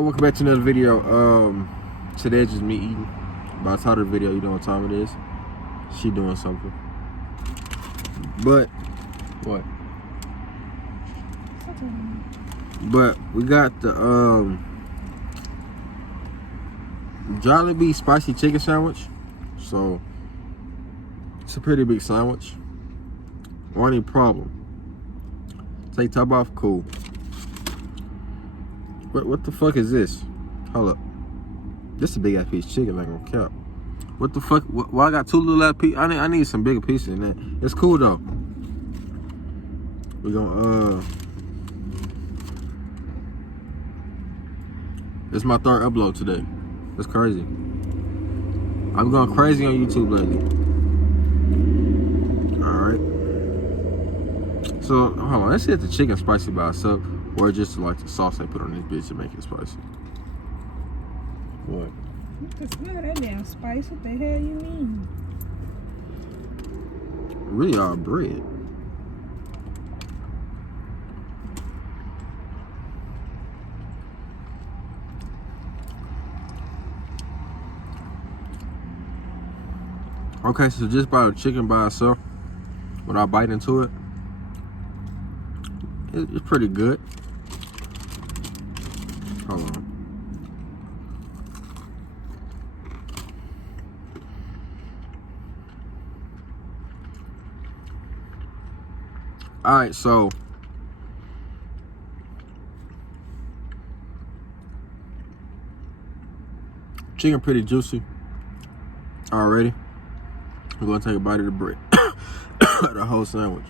Welcome back to another video. Today just me eating. By the title of the video, you know what time it is. She doing something. But what? But we got the Jollibee spicy chicken sandwich. So it's a pretty big sandwich. Only problem. Take top off, cool. What the fuck is this? Hold up. This is a big ass piece of chicken, like on cap. What the fuck? Why I got two little ass pieces? I need some bigger pieces than that. It's cool though. We're gonna it's my third upload today. That's crazy. I'm going crazy on YouTube lately. Alright. So hold on, let's see if the chicken spicy by itself or just like the sauce they put on this bitch to make it spicy. What? You can smell that damn spice. What the hell you mean? Really all bread. Okay, so just by the chicken by itself, when I bite into it, it's pretty good. Hold on. Alright, so chicken pretty juicy already. I'm gonna take a bite of the bread. The whole sandwich.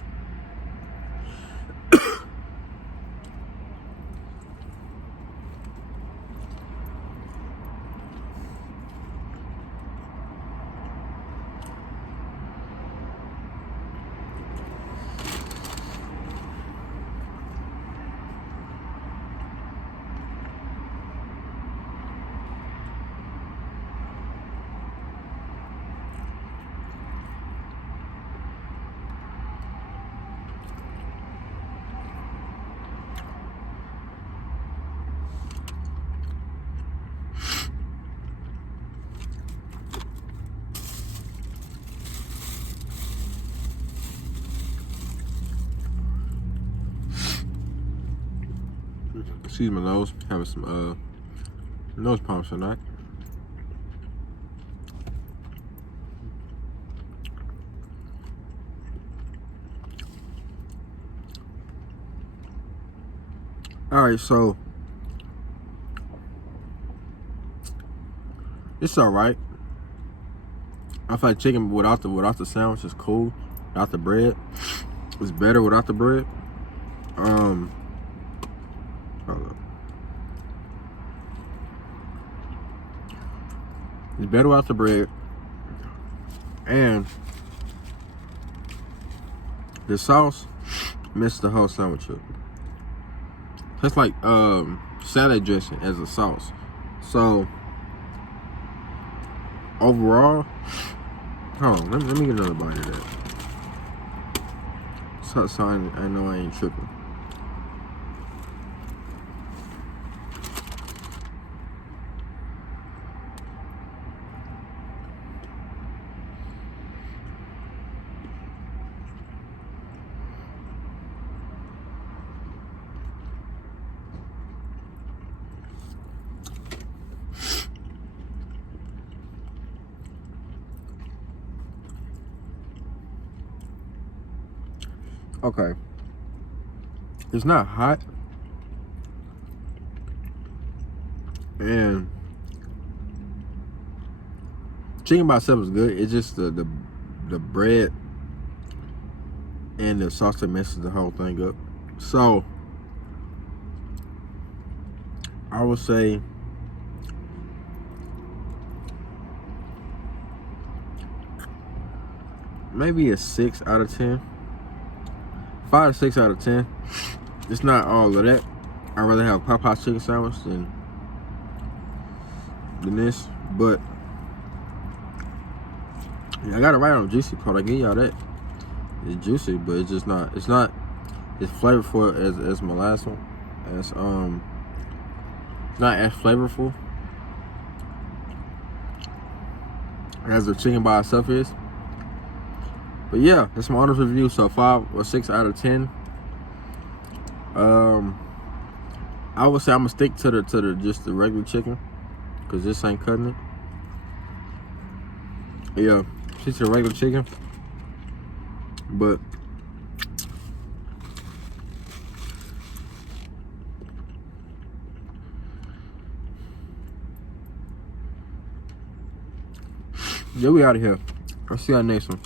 Excuse my nose, having some nose pumps tonight. All right, so it's all right. I feel like chicken without the sandwich is cool. Without the bread, it's better without the bread. Hold up. It's better without the bread, and the sauce mixed the whole sandwich up. It's like salad dressing as a sauce. So overall, hold on, let me get another bite of that. So I know I ain't tripping. Okay. It's not hot. And chicken by itself is good. It's just the bread and the sauce that messes the whole thing up. So I would say maybe a 6 out of 10. 5 to 6 out of 10. It's not all of that. I'd rather have Popeye's chicken sandwich than this. But yeah, I got it right on the juicy part. I give y'all that. It's juicy, but it's just not. It's not as flavorful as my last one. As not as flavorful as the chicken by itself is. But yeah, that's my honest review. So 5 or 6 out of 10. I would say I'm gonna stick to the just the regular chicken, cause this ain't cutting it. Yeah, stick to the regular chicken. But yeah, we out of here. I'll see y'all next one.